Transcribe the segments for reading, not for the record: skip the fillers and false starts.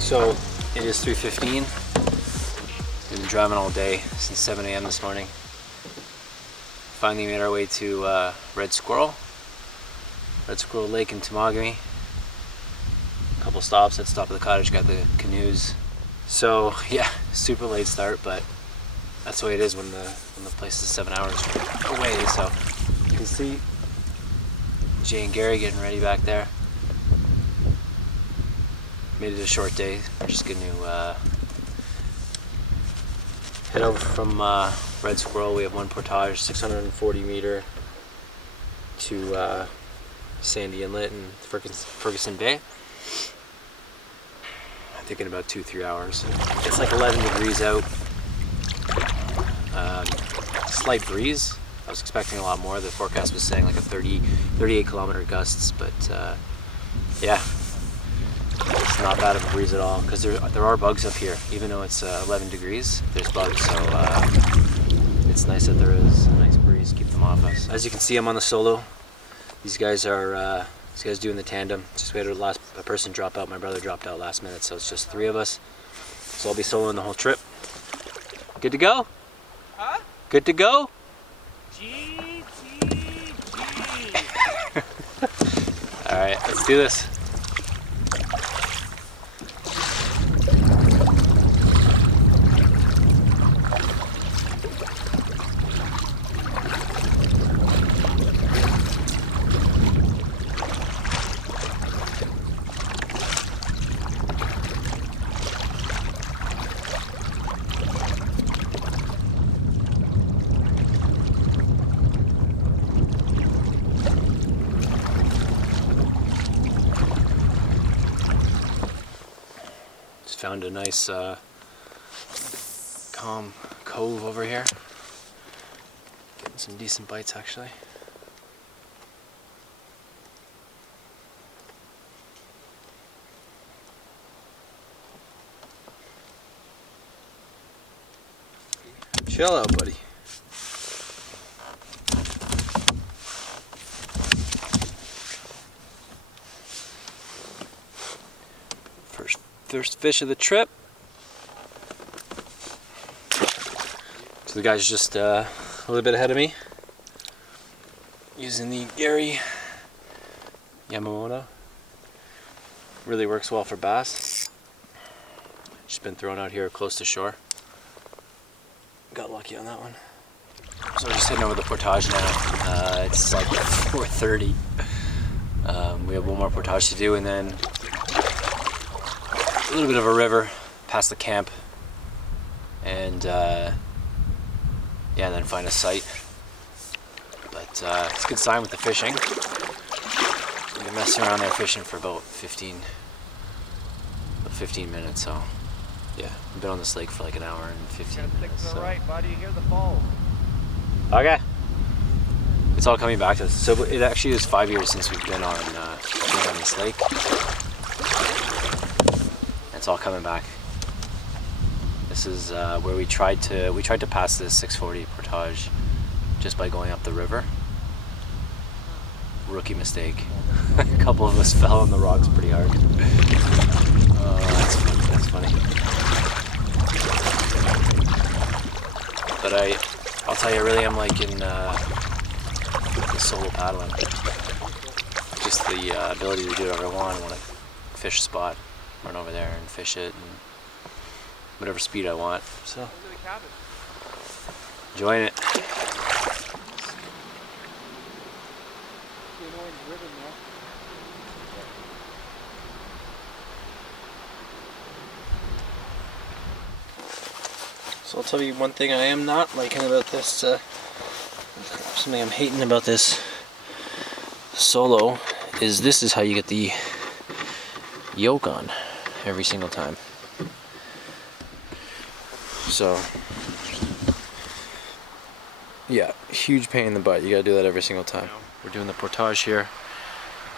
So it is 3:15. We've been driving all day since 7 a.m. this morning. Finally made our way to Red Squirrel Lake in Temagami. A couple stops at the top of the cottage, got the canoes. So yeah, super late start, but that's the way it is when the place is 7 hours away. So you can see Jay and Gary getting ready back there. Made it a short day. We're just going to head over from Red Squirrel. We have one portage, 640 meter to Sandy Inlet and Ferguson Bay. I think in about 2-3 hours. It's like 11 degrees out. Slight breeze. I was expecting a lot more. The forecast was saying like a 38 kilometer gusts, but yeah. It's not bad of a breeze at all, because there are bugs up here. Even though it's 11 degrees, there's bugs, so it's nice that there is a nice breeze, keep them off us. As you can see, I'm on the solo. These guys doing the tandem. Just we had a person drop out. My brother dropped out last minute, so it's just 3 of us. So I'll be soloing the whole trip. Good to go? Huh? Good to go? G. All right, let's do this. Found a nice calm cove over here. Getting some decent bites actually. Chill out, buddy. First fish of the trip. So the guy's just a little bit ahead of me, using the Gary Yamamoto. Really works well for bass. Just been thrown out here close to shore. Got lucky on that one. So we're just heading over the portage now. It's like 4:30. We have one more portage to do, and then a little bit of a river past the camp, and yeah, then find a site. But it's a good sign with the fishing. We've been messing around there fishing for about 15 minutes, so yeah, we've been on this lake for like an hour and 15 minutes. Stick to the right, buddy. You hear the falls. Okay. It's all coming back to us. So it actually is 5 years since we've been on this lake. It's all coming back. This is where we tried to pass this 640 portage just by going up the river. Rookie mistake. A couple of us fell on the rocks pretty hard. Oh, that's funny. But I'll tell you, I really am liking the solo paddling. Just the ability to do whatever I want. I want to fish a spot, run over there and fish it, and whatever speed I want. So, enjoying it. So I'll tell you one thing I am not liking about this, something I'm hating about this solo, is this is how you get the yoke on every single time. So, yeah, huge pain in the butt. You gotta do that every single time. We're doing the portage here.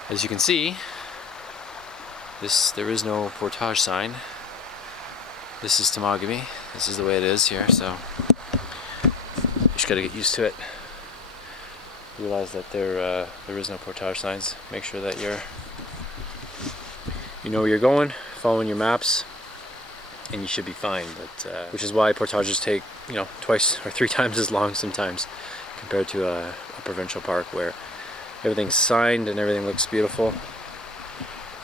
As you can see, there is no portage sign. This is Temagami. This is the way it is here, so you just gotta get used to it. Realize that there is no portage signs. Make sure that you know where you're going, following your maps, and you should be fine. But which is why portages take, you know, 2 or 3 times as long sometimes compared to a provincial park where everything's signed and everything looks beautiful.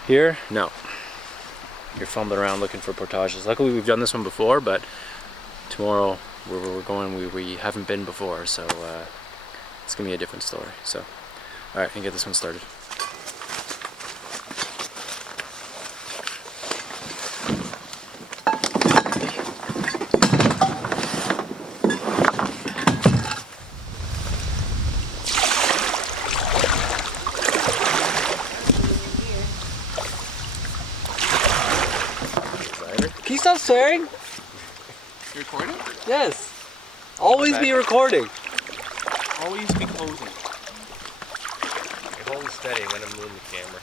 Here, no. You're fumbling around looking for portages. Luckily we've done this one before, but tomorrow where we're going we haven't been before, so it's gonna be a different story. So alright, and get this one started. Can you stop swearing? You recording? Yes. Always be recording. Always be closing. You're holding steady when I'm moving the camera.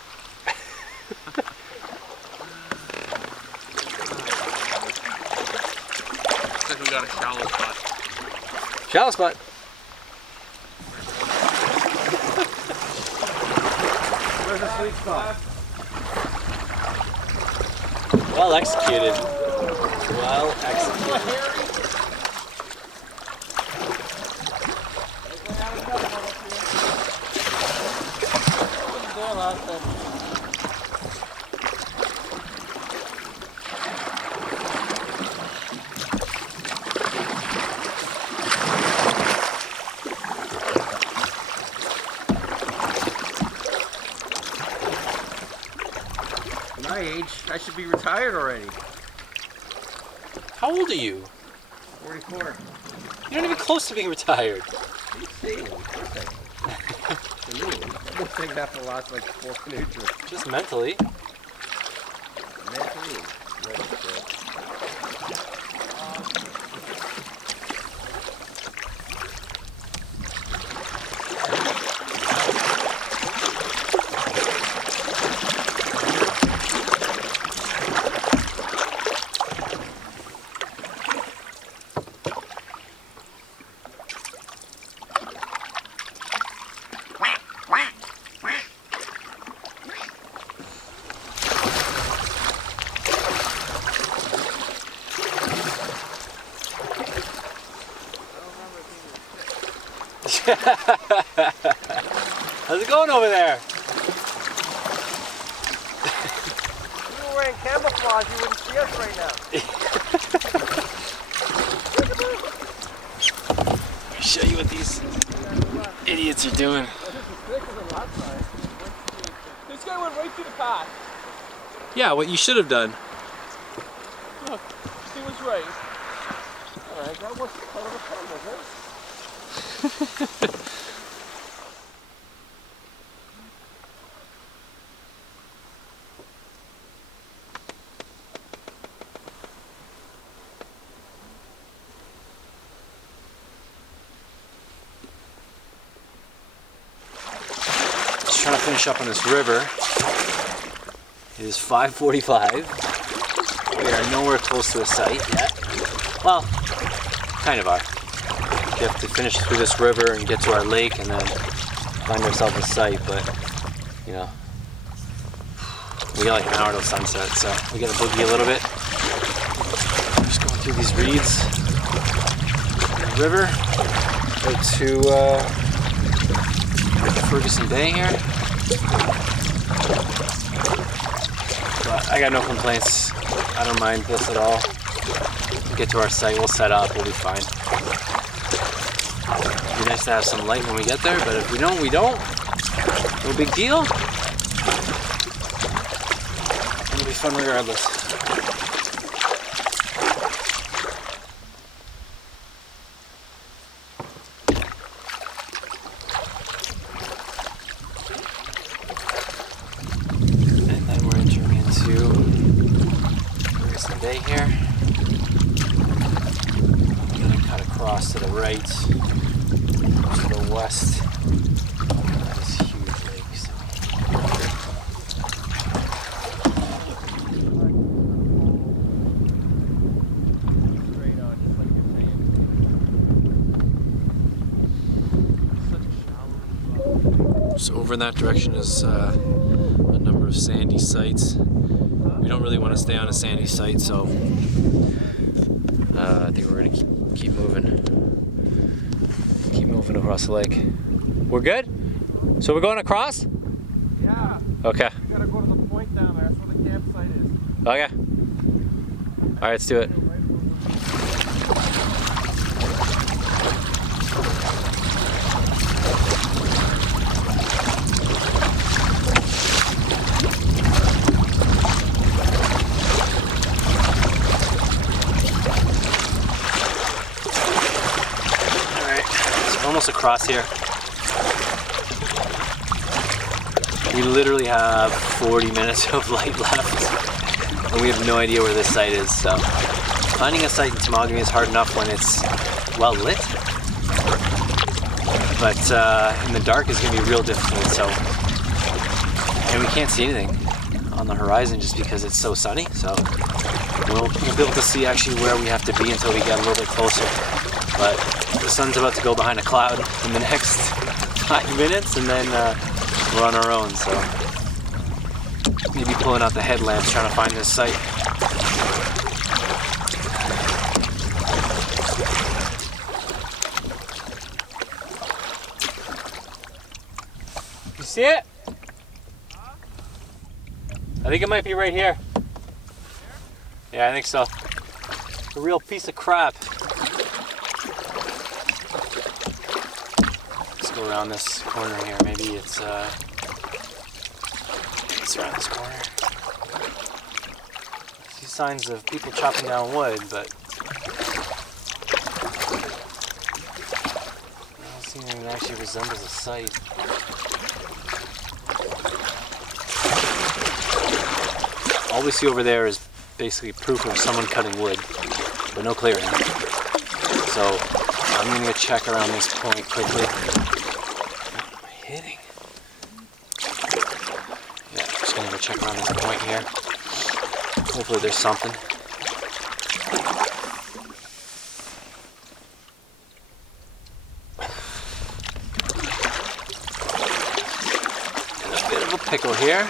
Looks like we got a shallow spot. Shallow spot. Where's the sweet spot? Well executed. Well executed. My age, I should be retired already. How old are you? 44. You're not even close to being retired. What are you saying? For me, I've been saying that for the last like 4 canoes. Just mentally. Mentally. How's it going over there? If you were wearing camouflage, you wouldn't see us right now. Let me show you what these idiots are doing. This guy went right through the path. Yeah, what you should have done. Look, he was right. Alright, that was part of the fun, was it? Just trying to finish up on this river. It is 5:45. We are nowhere close to a site yet. Well, kind of are. We have to finish through this river and get to our lake and then find ourselves a site, but you know, we got like an hour till sunset, so we gotta boogie a little bit. Just going through these reeds, the river, go to Ferguson Bay here. But I got no complaints. I don't mind this at all. We'll get to our site, we'll set up, we'll be fine. It'd be nice to have some light when we get there, but if we don't, we don't. No big deal. fun regardless. And then we're entering into Ferguson Bay here. I'm gonna cut across to the right, to the west. This huge lake. So. So over in that direction is a number of sandy sites. We don't really want to stay on a sandy site, so I think we're gonna keep moving. Keep moving across the lake. We're good? So we're going across? Yeah. Okay. You gotta go to the point down there. That's where the campsite is. Okay. Alright, let's do it. Almost across here. We literally have 40 minutes of light left, and we have no idea where this site is. So finding a site in Temagami is hard enough when it's well lit, but in the dark is going to be real difficult. So, and we can't see anything on the horizon just because it's so sunny. So we'll be able to see actually where we have to be until we get a little bit closer. But the sun's about to go behind a cloud in the next 5 minutes, and then we're on our own, so maybe pulling out the headlamps trying to find this site. You see it? I think it might be right here. Yeah, I think so. A real piece of crap. Go around this corner here. Maybe it's around this corner. I see signs of people chopping down wood, but I don't see anything that actually resembles a site. All we see over there is basically proof of someone cutting wood, but no clearing. So I'm gonna go check around this point quickly. Hitting. Yeah, just gonna go check around this point here. Hopefully there's something. In a bit of a pickle here.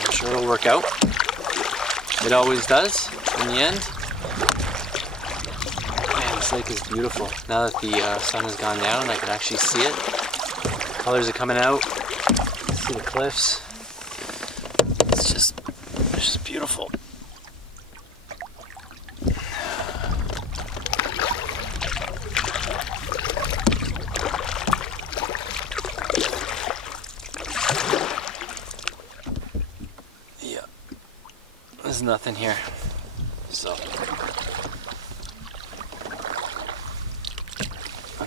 I'm sure it'll work out. It always does in the end. This lake is beautiful. Now that the sun has gone down, I can actually see it. Colors are coming out. See the cliffs. It's just beautiful. Yeah, there's nothing here. So.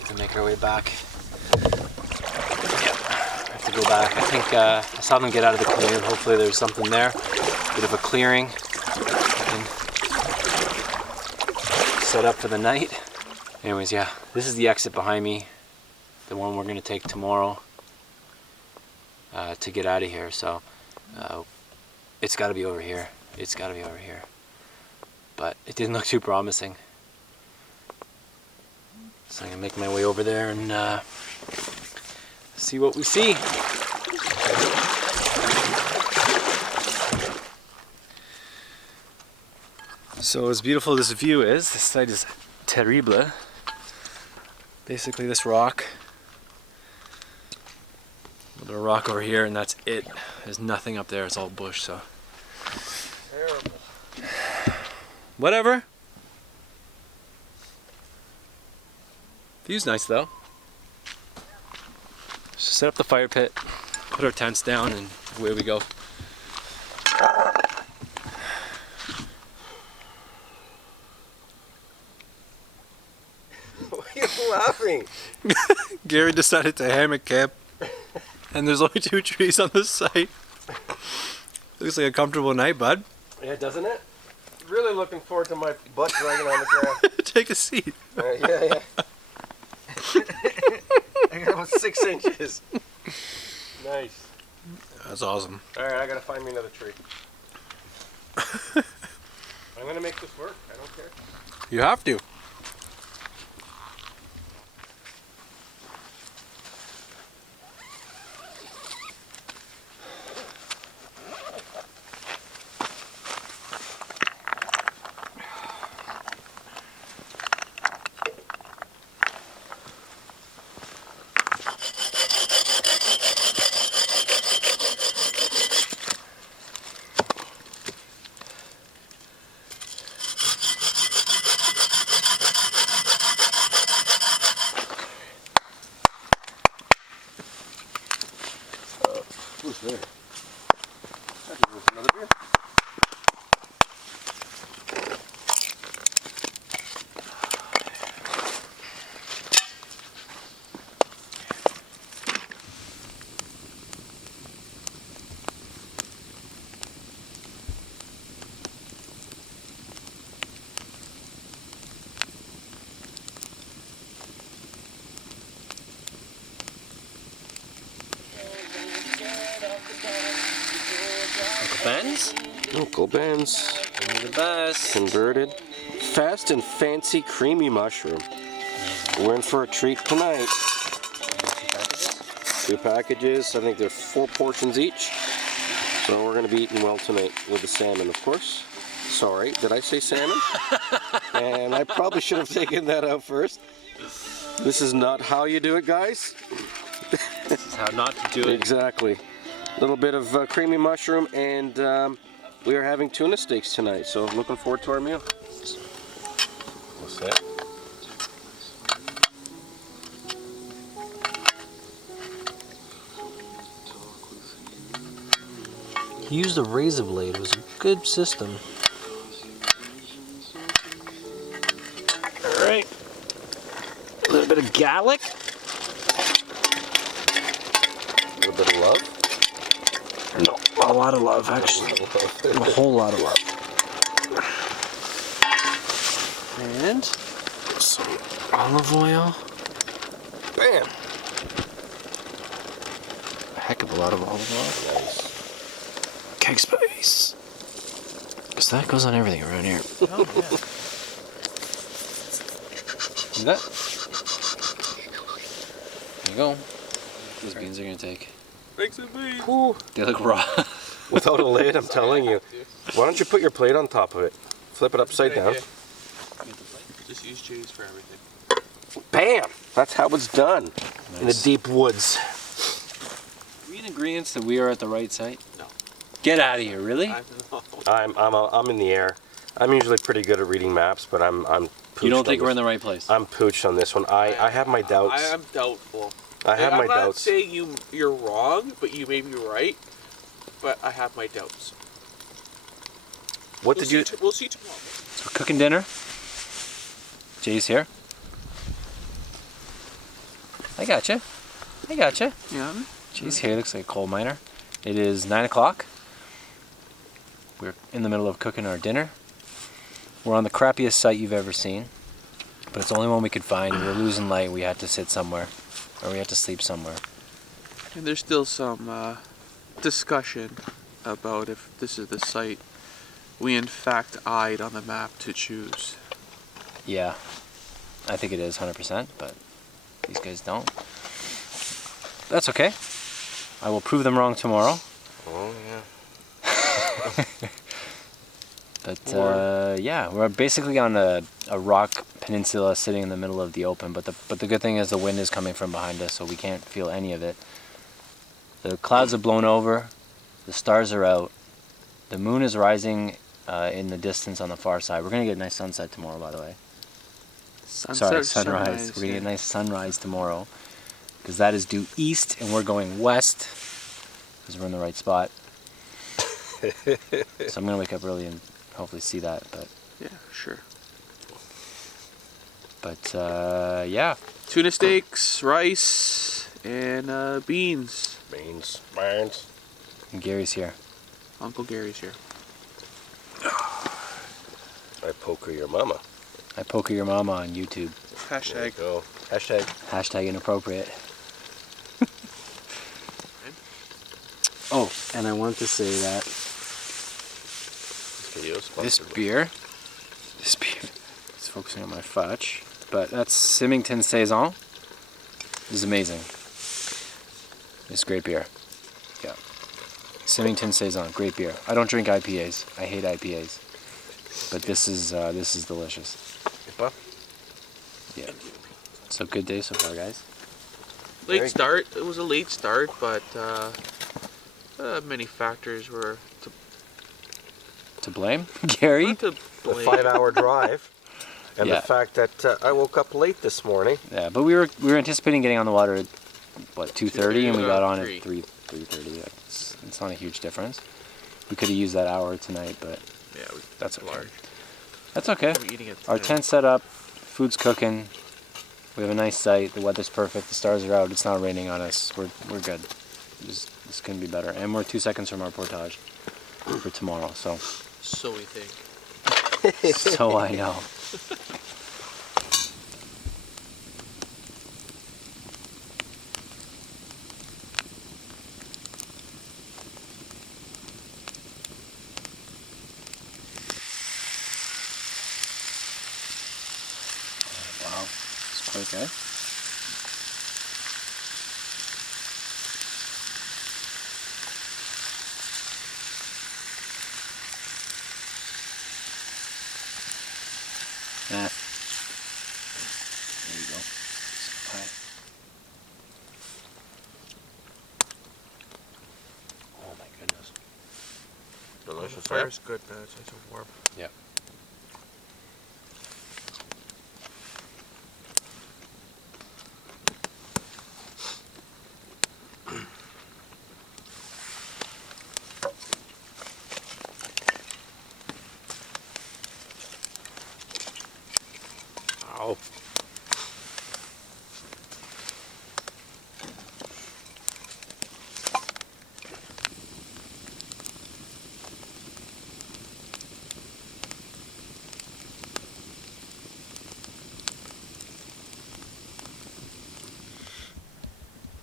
To make our way back. Yep, I have to go back. I think I saw them get out of the canoe. Hopefully there's something there. Bit of a clearing. I can set up for the night. Anyways, yeah, this is the exit behind me. The one we're going to take tomorrow to get out of here. So it's got to be over here. It's got to be over here. But it didn't look too promising. So I'm gonna make my way over there and see what we see. So as beautiful as this view is, this site is terrible. Basically this rock. A little bit of rock over here and that's it. There's nothing up there, it's all bush, so. Terrible. Whatever. View's nice though. Just set up the fire pit, put our tents down, and Away we go. Why are you laughing? Gary decided to hammock camp, and there's only 2 trees on the site. Looks like a comfortable night, bud. Yeah, doesn't it? Really looking forward to my butt dragging on the ground. Take a seat. Yeah. I got about 6 inches. Nice. That's awesome. Alright, I gotta find me another tree. I'm gonna make this work. I don't care. You have to. Who's there? Another beer? Ben's? Uncle Ben's. You're the best. Converted. Fast and fancy creamy mushroom. We're in for a treat tonight. 2 packages. I think they're 4 portions each. So we're going to be eating well tonight with the salmon, of course. Sorry, did I say salmon? And I probably should have taken that out first. This is not how you do it, guys. This is how not to do it. Exactly. A little bit of creamy mushroom, and we are having tuna steaks tonight, so looking forward to our meal. What's that? He used a razor blade. It was a good system. Alright. A little bit of garlic. A little bit of love. No, a lot of love, actually. A whole lot of love. And some olive oil. Bam! A heck of a lot of olive oil. Nice. Keg spice. Because that goes on everything around here. Oh, yeah. See that? There you go. These beans are going to take. Thanks and beans. Ooh. They look raw. Without a lid, I'm telling you. Why don't you put your plate on top of it? Flip it upside down. Just use cheese for everything. Bam! That's how it's done. Nice. In the deep woods. Are we in agreement that we are at the right site? No. Get out of here, really? I'm in the air. I'm usually pretty good at reading maps, but I'm pooched. You don't think on we're in this. the right place? I'm pooched on this one. I have my doubts. I am doubtful. I have my I'm not doubts. saying you're wrong, but you may be right. But I have my doubts. What did you? We'll see tomorrow. So we're cooking dinner. Jay's here. I gotcha. Yeah. Jay's here. Looks like a coal miner. It is 9 o'clock. We're in the middle of cooking our dinner. We're on the crappiest site you've ever seen, but it's the only one we could find. We were losing light. We had to sit somewhere, or we had to sleep somewhere. And there's still some discussion about if this is the site we in fact eyed on the map to choose. Yeah, I think it is 100%, but these guys don't. That's okay. I will prove them wrong tomorrow. Oh yeah. But yeah, we're basically on a rock peninsula sitting in the middle of the open. But the good thing is the wind is coming from behind us, so we can't feel any of it. The clouds are blown over. The stars are out. The moon is rising in the distance on the far side. We're gonna get a nice sunset tomorrow, by the way. Sunrise. We're gonna get a nice sunrise tomorrow, because that is due east, and we're going west. because we're in the right spot. So I'm gonna wake up early and hopefully see that. Yeah, sure. But yeah, Tuna steaks, rice, and beans. Beans. and Gary's here. Uncle Gary's here. I poker your mama. I poker your mama on YouTube. There you Hashtag. go. Hashtag. Hashtag inappropriate. Oh, and I want to say that Video this sponsored by- beer is focusing on my fudge, but that's Symington Saison. This is amazing. It's great beer. Yeah. Symington Saison, great beer. I don't drink IPAs. I hate IPAs. But this is delicious. Yep. Yeah. So good day so far, guys. Late start. It was a late start, but many factors were To blame, Gary. not to The blame. 5-hour drive. And Yeah. the fact that I woke up late this morning. Yeah, but we were anticipating getting on the water at what 2:30, and we got on at 3. 3:30. It's not a huge difference. We could have used that hour tonight, but Yeah, we that's okay. large. That's okay. We're eating it Our tonight. tent's set up, food's cooking. We have a nice site. The weather's perfect. The stars are out. It's not raining on us. We're good. This couldn't be better. And we're 2 seconds from our portage for tomorrow. So So we think. so I know. Wow, it's quick, eh? There you go. Pie. Oh my goodness. Delicious. The fire's good, man. It's nice and warm. Yep. Ow.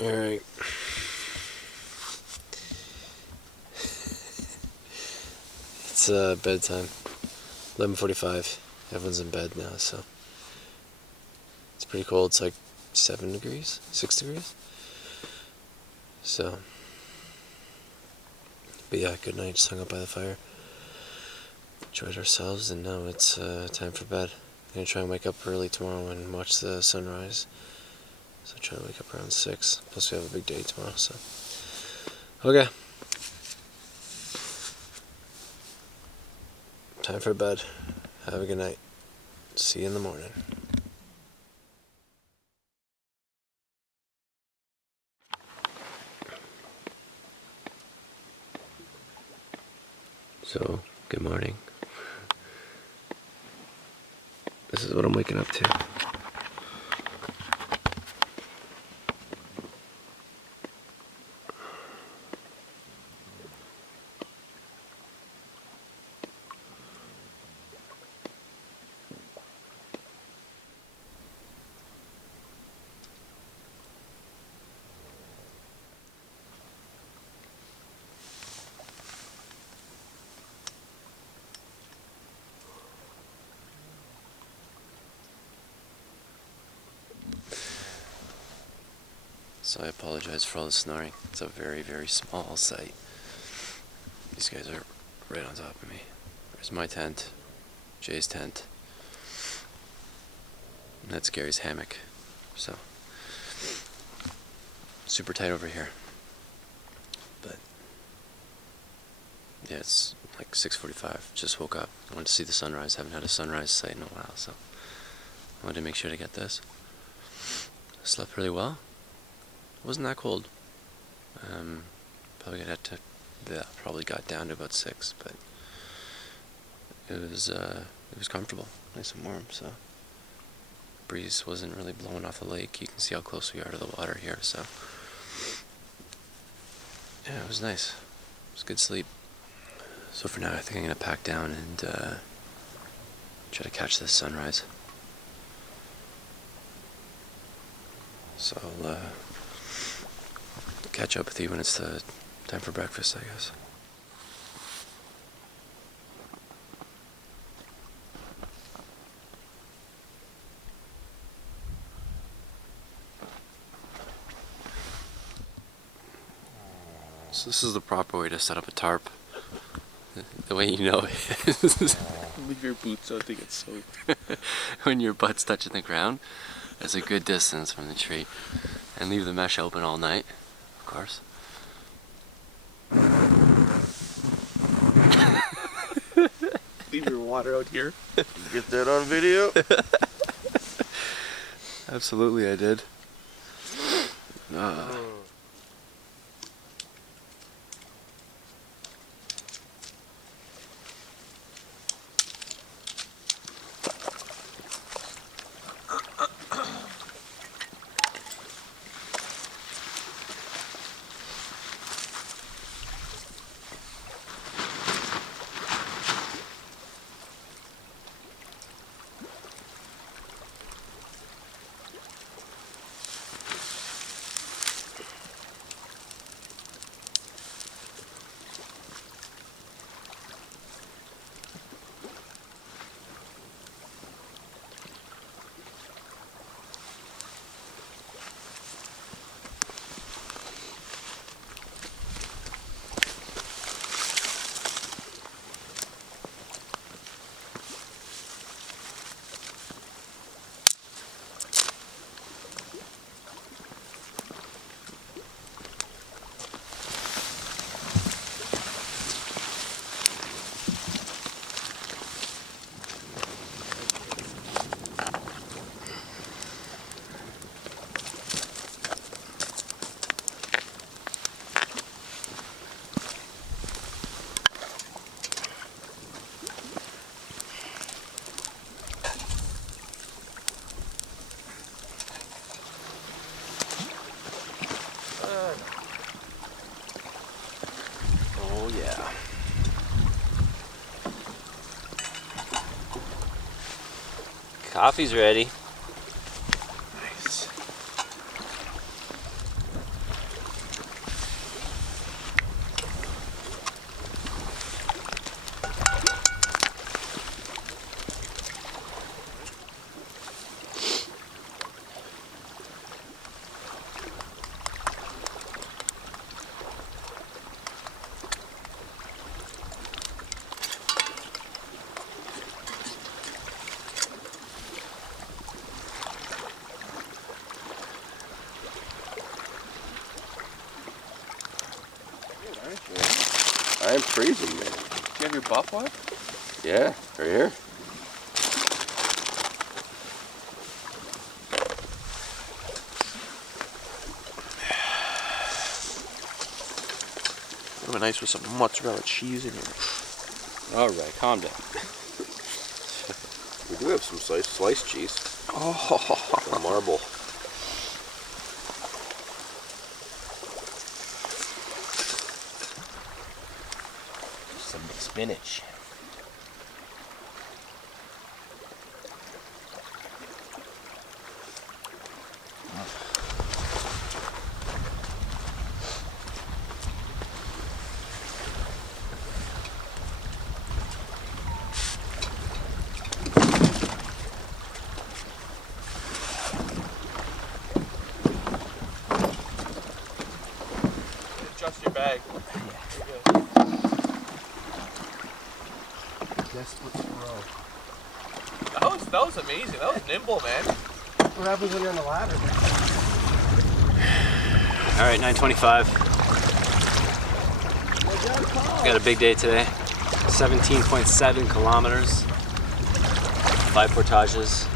All right. It's bedtime. 11:45. Everyone's in bed now, so it's pretty cold. It's like 7 degrees, 6 degrees. So, but yeah, good night. Just hung up by the fire. Enjoyed ourselves, and now it's time for bed. I'm gonna try and wake up early tomorrow and watch the sunrise. So try to wake up around 6. Plus we have a big day tomorrow, so. Okay. Time for bed. Have a good night. See you in the morning. So, good morning. This is what I'm waking up to. So I apologize for all the snoring. It's a very, very small site. These guys are right on top of me. There's my tent, Jay's tent, and that's Gary's hammock. So, super tight over here. But, yeah, it's like 6:45. Just woke up. I wanted to see the sunrise. Haven't had a sunrise sight in a while, so I wanted to make sure to get this. I slept really well. It wasn't that cold. Probably got down to about 6, but it was comfortable, nice and warm. So breeze wasn't really blowing off the lake. You can see how close we are to the water here. So yeah, it was nice. It was good sleep. So for now, I think I'm gonna pack down and try to catch this sunrise. So I'll catch up with you when it's time for breakfast, I guess. So this is the proper way to set up a tarp. The way you know is Leave your boots out to get soaked. when your butt's touching the ground. That's a good distance from the tree. And leave the mesh open all night, of course. Leave your water out here. Get that on video? Absolutely, I did. Oh yeah. Coffee's ready. Nice. I'm freezing, man. Do you have your buff on? Yeah, right here. It would be nice with some mozzarella cheese in here. Alright, calm down. We do have some sliced cheese. Oh, A marble. Some spinach. adjust your bag. Guess what's wrong? That was amazing. That was nimble, man. What happens when you're on the ladder? All right, 9:25. Got a big day today. 17.7 kilometers. 5 portages.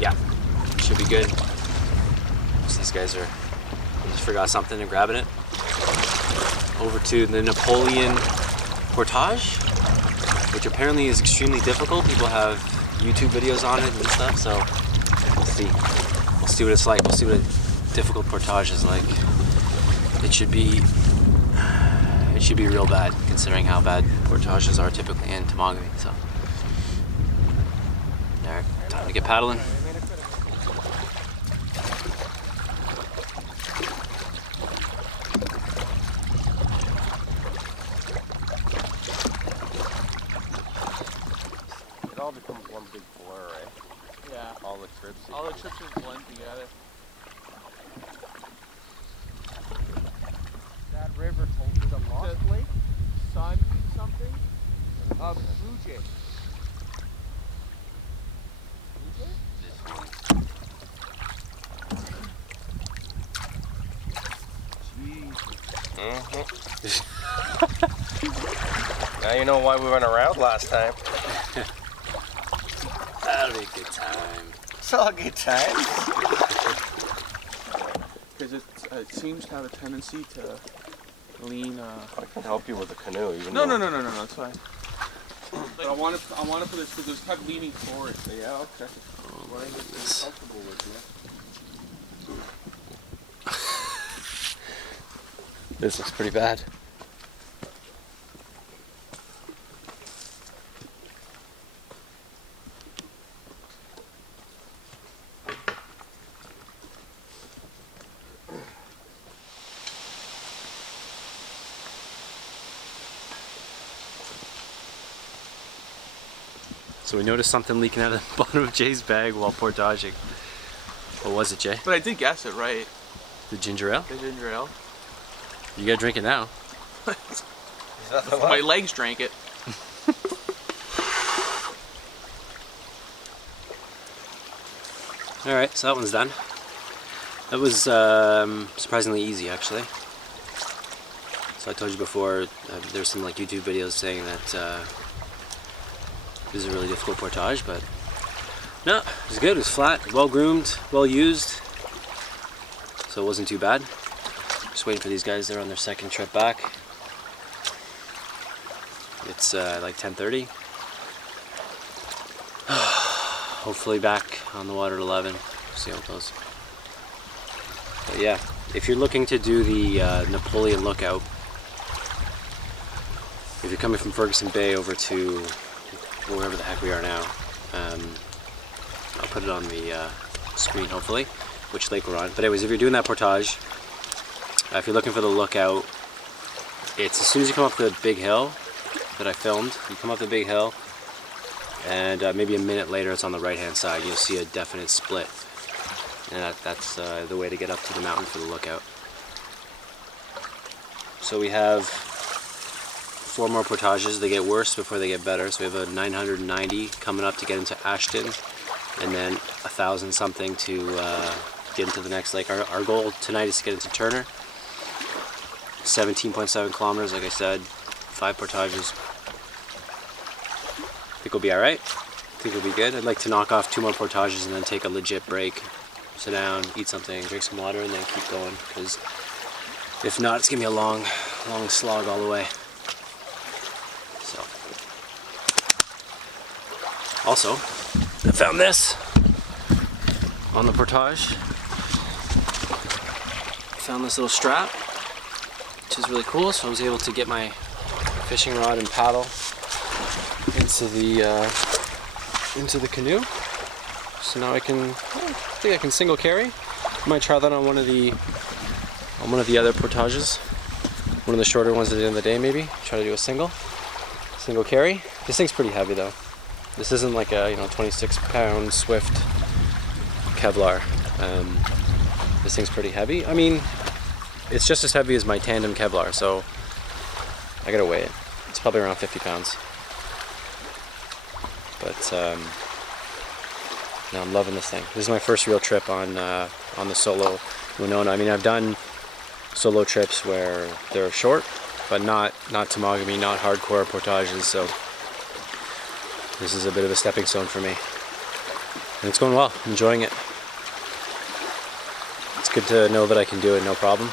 Yeah, should be good. guess these guys are just forgot something and grabbing it. Over to the Napoleon portage, which apparently is extremely difficult. People have YouTube videos on it and stuff, so we'll see. We'll see what it's like. We'll see what a difficult portage is like. It should be real bad, considering how bad portages are typically in Temagami. So, all right, time to get paddling. It all becomes one big blur, right? Yeah. All the trips. All the trips just blend together. That river told me the Lost Lake? Sun something? Blue Jay. Now you know why we went around last time. That'll be a good time. It's all good times. Because it seems to have a tendency to lean. I can help you with the canoe. Even No, though... no, it's fine. But I want to put this because it's kept leaning forward. Yeah, okay. What I get comfortable with, This looks pretty bad. So we noticed something leaking out of the bottom of Jay's bag while portaging. What was it, Jay? But I did guess it right. The ginger ale? The ginger ale. You gotta drink it now. Is that the My legs drank it. Alright, so that one's done. That was surprisingly easy, actually. So I told you before, there's some like YouTube videos saying that this is a really difficult portage, but no, it was good. It was flat, well groomed, well used, so it wasn't too bad. Just waiting for these guys. They're on their second trip back. It's like 10:30. Hopefully back on the water at 11. See how it goes. But yeah, if you're looking to do the Napoleon lookout, if you're coming from Ferguson Bay over to wherever the heck we are now, I'll put it on the screen hopefully, which lake we're on. But anyways, if you're doing that portage, if you're looking for the lookout, it's as soon as you come up the big hill that I filmed, you come up the big hill, and maybe a minute later it's on the right hand side. You'll see a definite split, and that's the way to get up to the mountain for the lookout. So we have 4 more portages. They get worse before they get better. So we have a 990 coming up to get into Aston, and then 1,000 something to get into the next lake. Our goal tonight is to get into Turner. 17.7 kilometers, like I said, 5 portages. I think we'll be alright. I think we'll be good. I'd like to knock off 2 more portages and then take a legit break. Sit down, eat something, drink some water, and then keep going. Because if not, it's going to be a long slog all the way. So. Also, I found this on the portage. Found this little strap, which is really cool. So I was able to get my fishing rod and paddle into the canoe. So now I think I can single carry. I might try that on one of the other portages, one of the shorter ones at the end of the day. Maybe try to do a single carry. This thing's pretty heavy though. This isn't like a 26-pound Swift Kevlar. This thing's pretty heavy. I mean, it's just as heavy as my tandem Kevlar, so I gotta weigh it. It's probably around 50 pounds. But no, I'm loving this thing. This is my first real trip on the solo Winona. I mean, I've done solo trips where they're short, but not Temagami, not hardcore portages. So this is a bit of a stepping stone for me, and it's going well. I'm enjoying it. Let's good to know that I can do it no problem.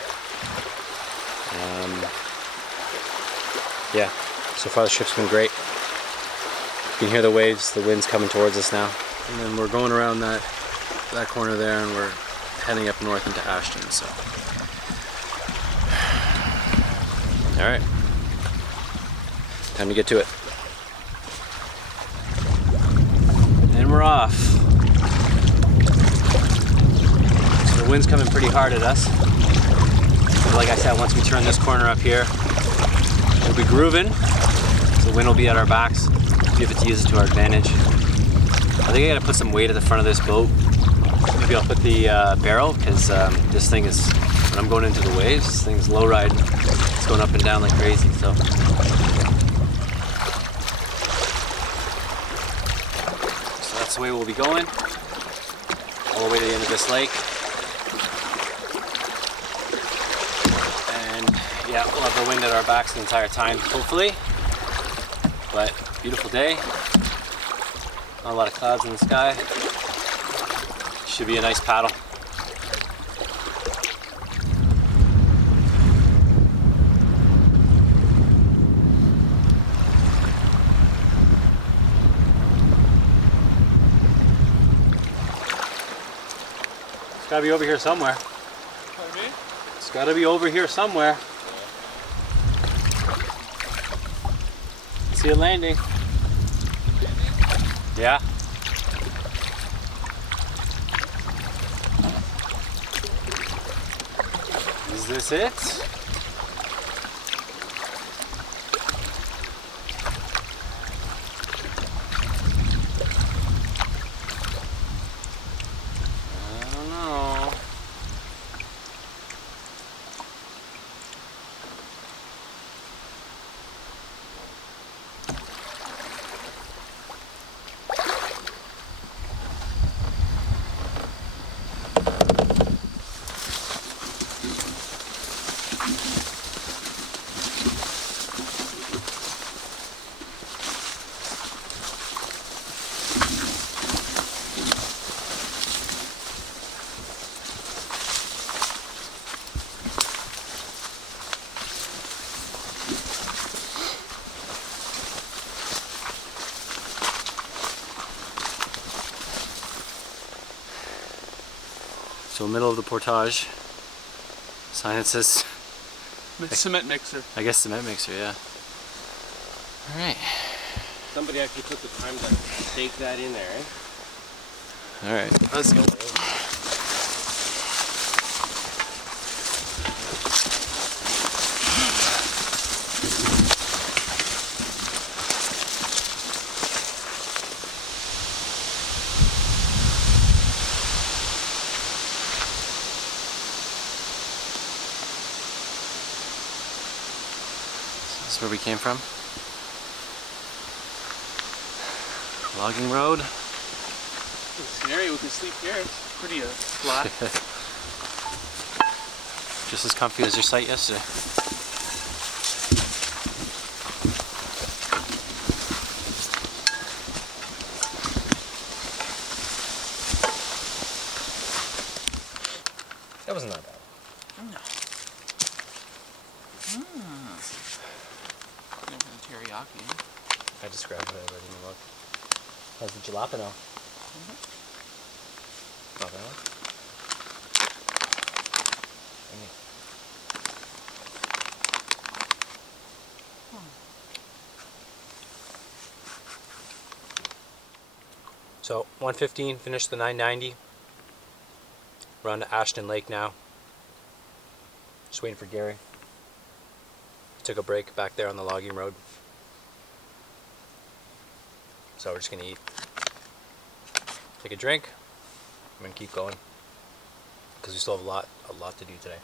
Yeah, so far the trip's been great. You can hear the waves, the wind's coming towards us now. And then we're going around that corner there, and we're heading up north into Ashton, so. All right, time to get to it. And we're off. So the wind's coming pretty hard at us. But like I said, once we turn this corner up here, we'll be grooving. So the wind will be at our backs. Be able to use it to our advantage. I think I gotta put some weight at the front of this boat. Maybe I'll put the barrel, because this thing is, when I'm going into the waves, this thing's low riding. It's going up and down like crazy, so. So that's the way we'll be going. All the way to the end of this lake. And yeah, we'll have the wind at our backs the entire time, hopefully. But beautiful day. Not a lot of clouds in the sky. Should be a nice paddle. It's gotta be over here somewhere. Pardon me? It's gotta be over here somewhere. See a landing. Yeah. Is this it? I don't know. So middle of the portage. Sign that says, Cement mixer. I guess cement mixer, yeah. All right. Somebody actually took the time to stake that in there, eh? All right, let's go. This is where we came from. Logging road. The scenario we can sleep here. It's pretty flat. Just as comfy as your site yesterday. That wasn't that bad. No. Teriyaki. I described it already in the look. How's the jalapeno? Not bad. So 1:15, finished the 990. We're on to Aston Lake now. Just waiting for Gary. Took a break back there on the logging road. So we're just gonna eat. Take a drink. I'm gonna keep going. Because we still have a lot to do today.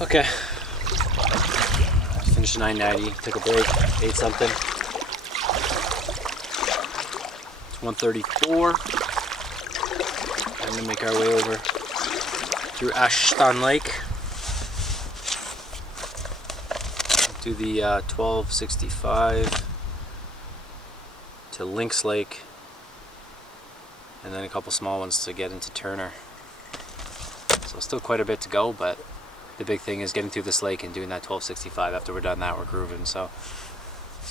Okay. Finished 990, took a break, ate something. It's 1:34. I'm gonna make our way over through Aston Lake. Do the 1265 to Lynx Lake, and then a couple small ones to get into Turner. So still quite a bit to go, but the big thing is getting through this lake and doing that 1265. After we're done that, we're grooving. So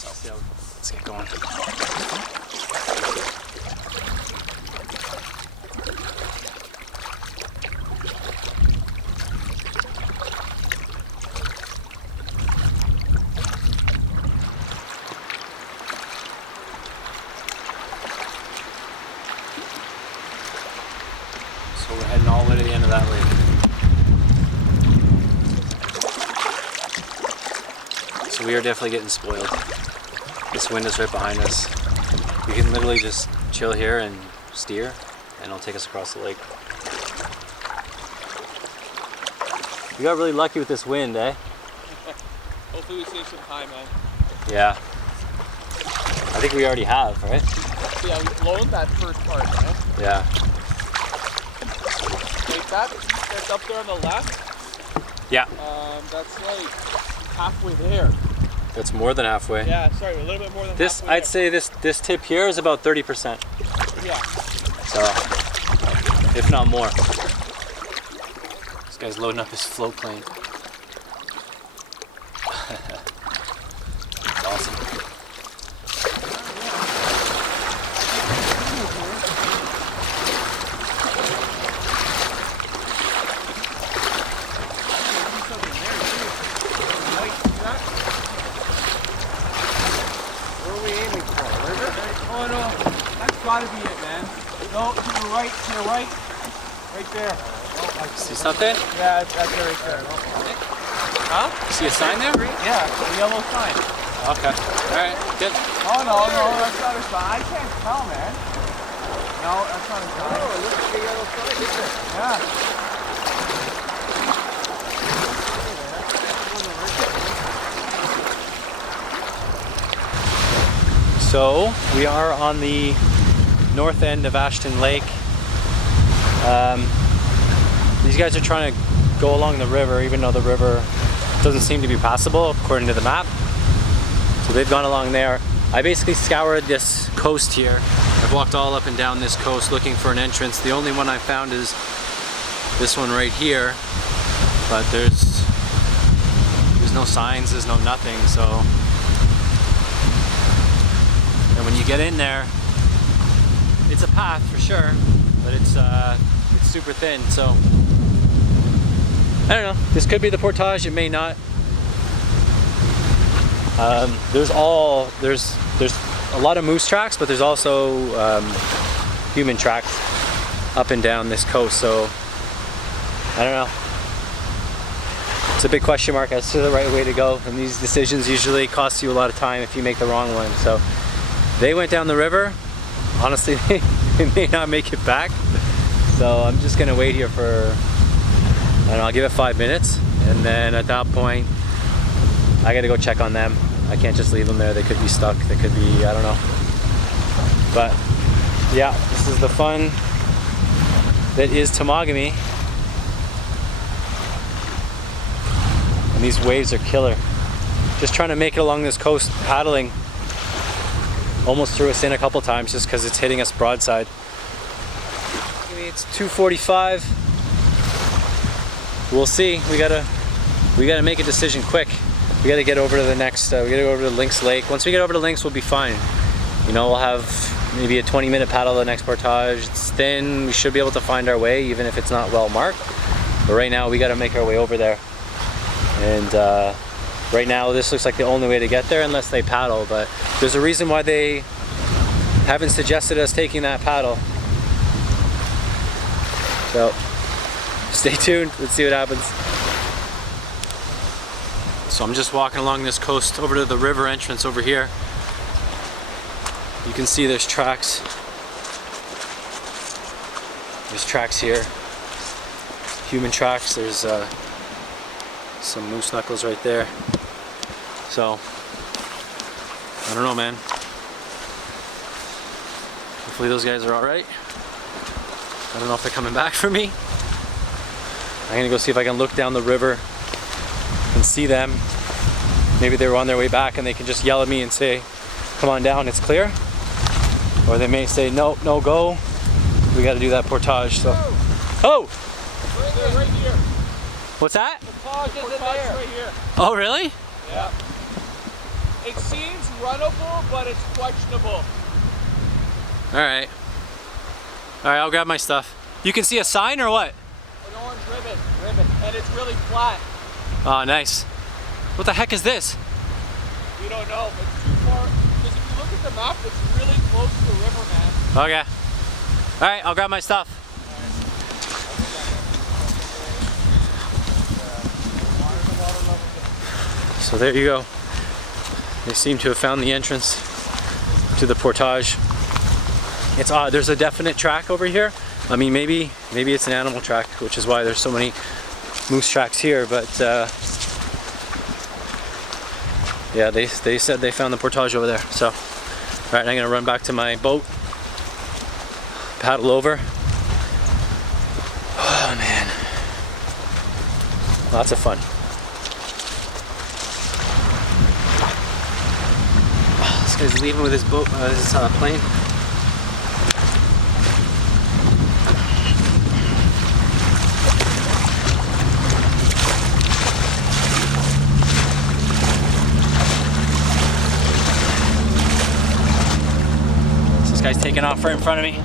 let's get going. So we're heading all the way to the end of that lake. So we are definitely getting spoiled. This wind is right behind us. We can literally just chill here and steer, and it'll take us across the lake. We got really lucky with this wind, eh? Hopefully we save some time, man. Yeah. I think we already have, right? So yeah, we loaned that first part, man. Yeah. Like that's up there on the left. Yeah. That's like halfway there. That's more than halfway. Yeah, sorry, a little bit more than This, halfway I'd say this tip here is about 30%. Yeah. So, if not more. This guy's loading up his float plane. That's awesome. Oh no, that's gotta be it, man. No, to the right, right there. See something? Yeah, that's it right there. Huh? See a sign there? Yeah, the yellow sign. Okay. Alright, good. Oh no, that's not a sign. I can't tell, man. No, that's not a sign. Oh, look at the yellow sign, isn't it? Yeah. So we are on the north end of Aston Lake. These guys are trying to go along the river, even though the river doesn't seem to be passable according to the map. So they've gone along there. I basically scoured this coast here. I've walked all up and down this coast looking for an entrance. The only one I found is this one right here, but there's no signs, there's no nothing. So, and when you get in there, it's a path for sure, but it's super thin. So I don't know. This could be the portage. It may not. There's a lot of moose tracks, but there's also human tracks up and down this coast. So I don't know. It's a big question mark as to the right way to go, and these decisions usually cost you a lot of time if you make the wrong one. So they went down the river. Honestly, they may not make it back. So I'm just gonna wait here for, I don't know, I'll give it 5 minutes, and then at that point I gotta go check on them. I can't just leave them there. They could be stuck, they could be, I don't know. But yeah, this is the fun that is Temagami. And these waves are killer. Just trying to make it along this coast, paddling. Almost threw us in a couple times just because it's hitting us broadside. It's 2:45. We'll see. We gotta make a decision quick. We gotta get over to the next. We gotta go over to Lynx Lake. Once we get over to Lynx, we'll be fine. You know, we'll have maybe a 20-minute paddle to the next portage. It's thin. We should be able to find our way, even if it's not well marked. But right now, we gotta make our way over there. And right now, this looks like the only way to get there, unless they paddle. But there's a reason why they haven't suggested us taking that paddle. So stay tuned. Let's see what happens. So I'm just walking along this coast over to the river entrance over here. You can see there's tracks. There's tracks here. Human tracks. There's some moose knuckles right there. So I don't know, man. Hopefully those guys are all right. I don't know if they're coming back for me. I'm gonna go see if I can look down the river and see them. Maybe they were on their way back and they can just yell at me and say, come on down, it's clear. Or they may say, no, no, go. We gotta do that portage. So, oh! Right here. What's that? The portage is in there. Right here. Oh, really? Yeah. It seems runnable, but it's questionable. All right. All right, I'll grab my stuff. You can see a sign or what? An orange ribbon, and it's really flat. Oh, nice. What the heck is this? We don't know, but it's too far. Because if you look at the map, it's really close to the river, man. Okay. All right, I'll grab my stuff. So there you go. They seem to have found the entrance to the portage. It's odd. There's a definite track over here. I mean, maybe it's an animal track, which is why there's so many moose tracks here. But yeah, they said they found the portage over there. So, all right, I'm gonna run back to my boat, paddle over. Oh man, lots of fun. This guy's leaving with his boat, his plane. This guy's taking off right in front of me.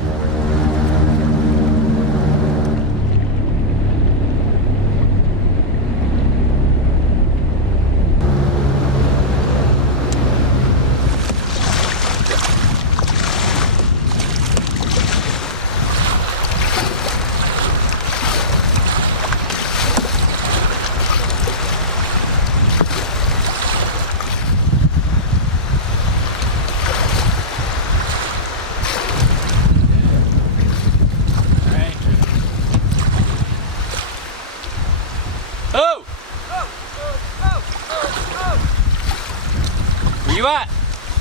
Where you at?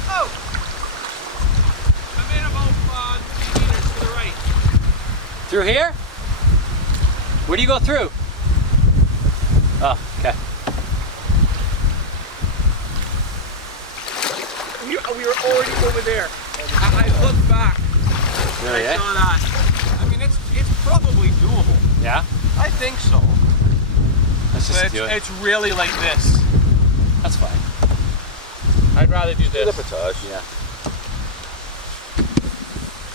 Oh! I'm in about 3 meters to the right. Through here? Where do you go through? Oh, okay. We were already over there. I looked back. Really, I saw that. I mean, it's probably doable. Yeah? I think so. Let's just But do it. it's really like this. That's fine. I'd rather do this. The portage. Yeah.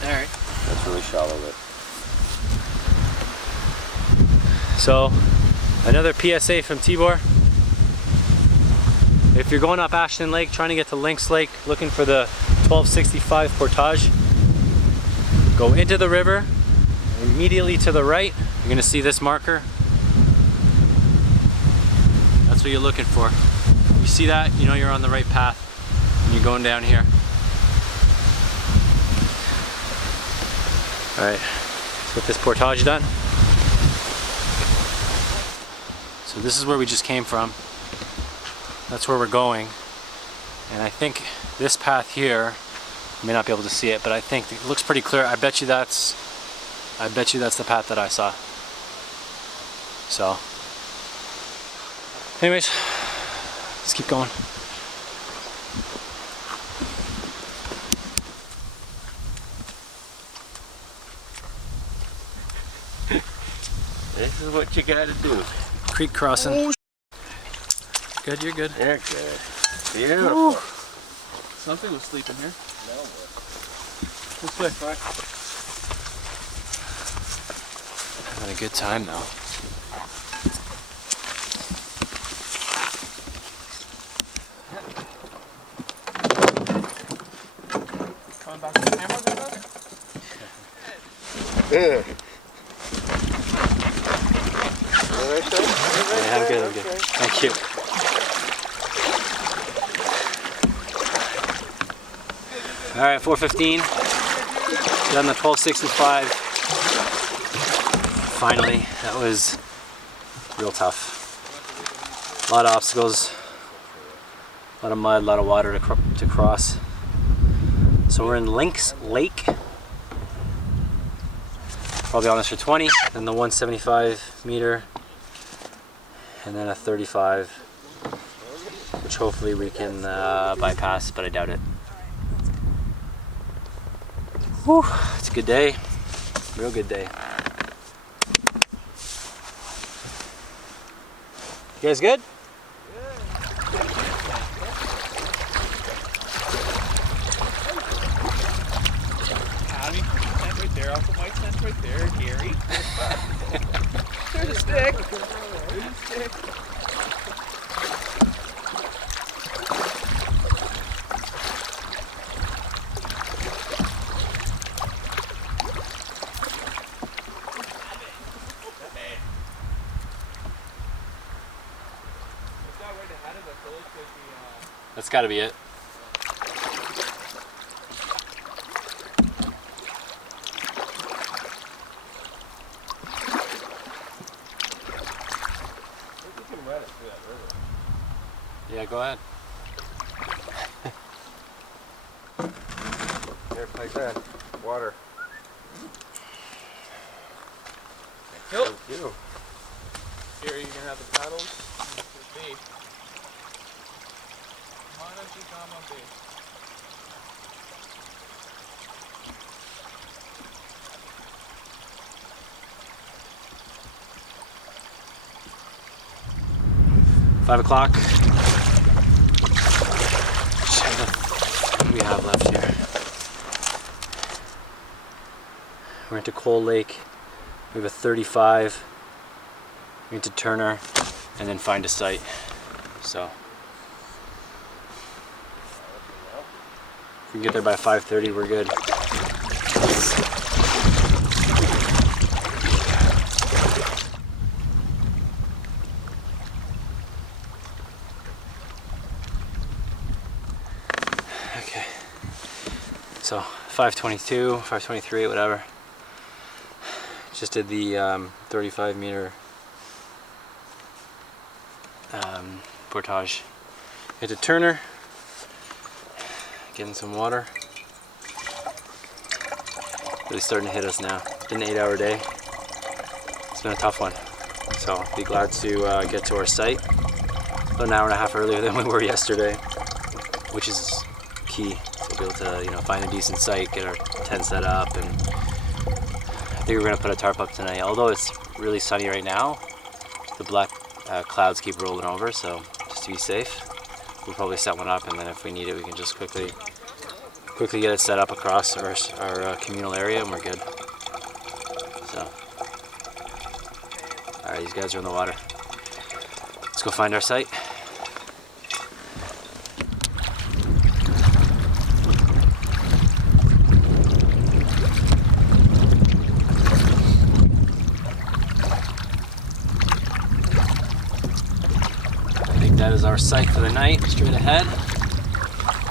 Alright. That's really shallow. But So, another PSA from Tibor. If you're going up Aston Lake, trying to get to Lynx Lake, looking for the 1265 portage, go into the river, immediately to the right, you're gonna see this marker. That's what you're looking for. You see that, you know you're on the right path, and you're going down here. All right, let's get this portage done. So this is where we just came from. That's where we're going. And I think this path here, you may not be able to see it, but I think it looks pretty clear. I bet you that's the path that I saw. So, anyways, let's keep going. this is what you gotta do. Creek crossing. Oh, good, you're good. They're good. Beautiful. Something was sleeping here. This way. Having a good time though. Coming back to the camera, Yeah. Yeah, I'm good, I'm good. Thank you. All right, 4:15. Done the 1265. Finally, that was real tough. A lot of obstacles, a lot of mud, a lot of water to cross. So we're in Lake Lake. Probably on this for 20, then the 175 meter, and then a 35, which hopefully we can bypass, but I doubt it. Whew, it's a good day, real good day. You guys good? Howdy. Tent right there. Uncle Mike's tent right there. Gary. There's a stick. There's a stick. That's got to be it. Yeah, go ahead. Here, like that. Water. Nope. Thank you. Here, you can have the paddles. Your bait. Mana Chikama bait. $5 o'clock. What do we have left here? We're into Coal Lake. We have a 35. We need to Turner and then find a site. So if we can get there by 5:30, we're good. Okay. So 5:22, 5:23, whatever. Just did the 35 meter portage. Hit to Turner, getting some water. Really starting to hit us now. Been an 8-hour day. It's been a tough one. So be glad to get to our site about an hour and a half earlier than we were yesterday, which is key to be able to find a decent site, get our tent set up, and I think we're gonna put a tarp up tonight. Although it's really sunny right now, the black clouds keep rolling over, so just to be safe, we'll probably set one up, and then if we need it, we can just quickly get it set up across our communal area, and we're good. So, all right, these guys are in the water. Let's go find our site. That is our site for the night, straight ahead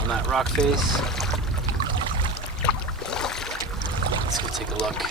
on that rock face. Let's go take a look.